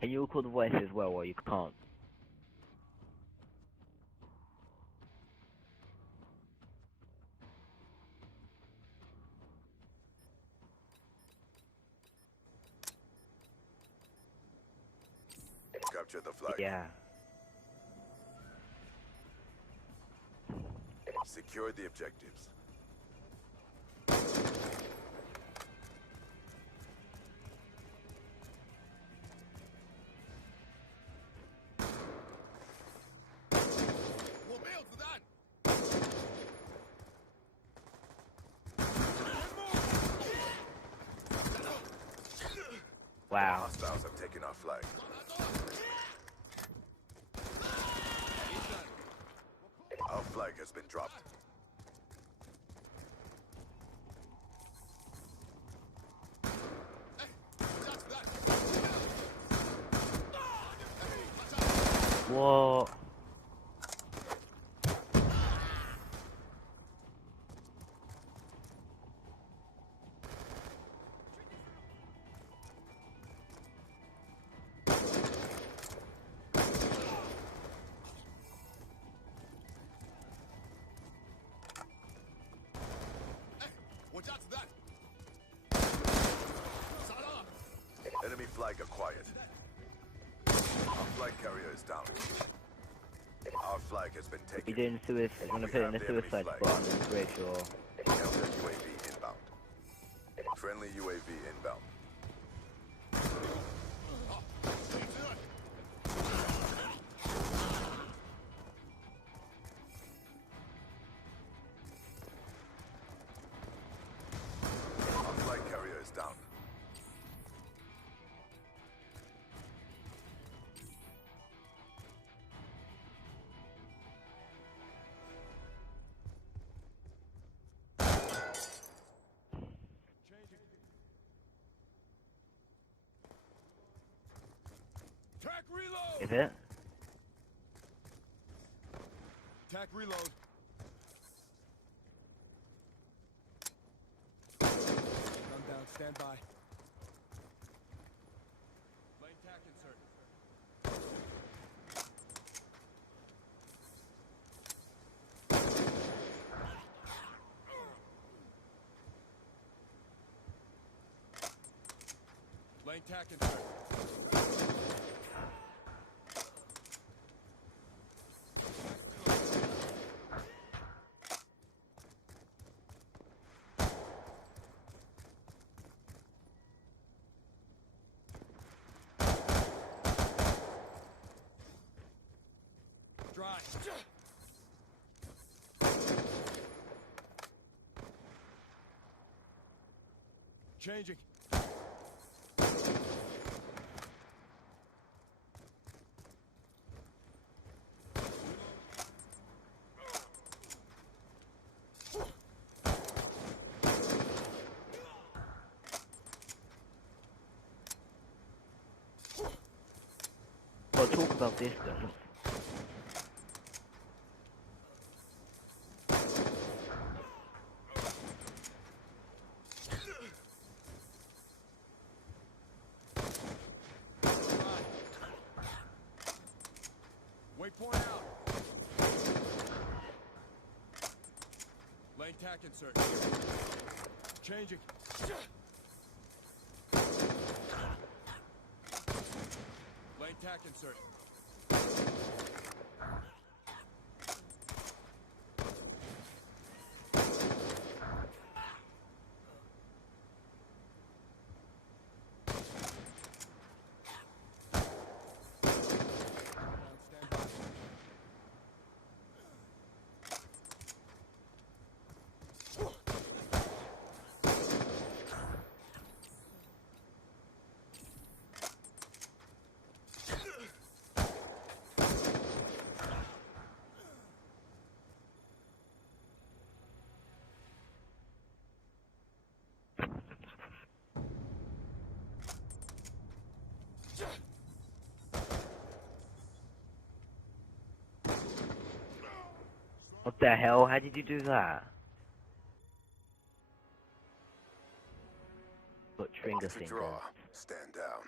Can you record the voice as well, or you can't? Capture the flag. Yeah. Secure the objectives. Wow. Hostiles have taken our flag. Our flag has been dropped. What? Enemy flag acquired. Our flag carrier is down. Our flag has been You're taken. doing suicide. I'm gonna We put it in have the the enemy suicide flag. spot on the bridge, or Counter UAV inbound. Friendly UAV inbound. Our flag carrier is down. Tac reload! is it? Tac reload. Gun down, stand by. Lane tac insert. Lane tac insert. Dry. Changing. Well, talk about distance. Waypoint out. Lane tac insert. Changing. Lane tac insert. Stand by. What the hell? How did you do that? But Tringer It's a finger. draw. Stand down.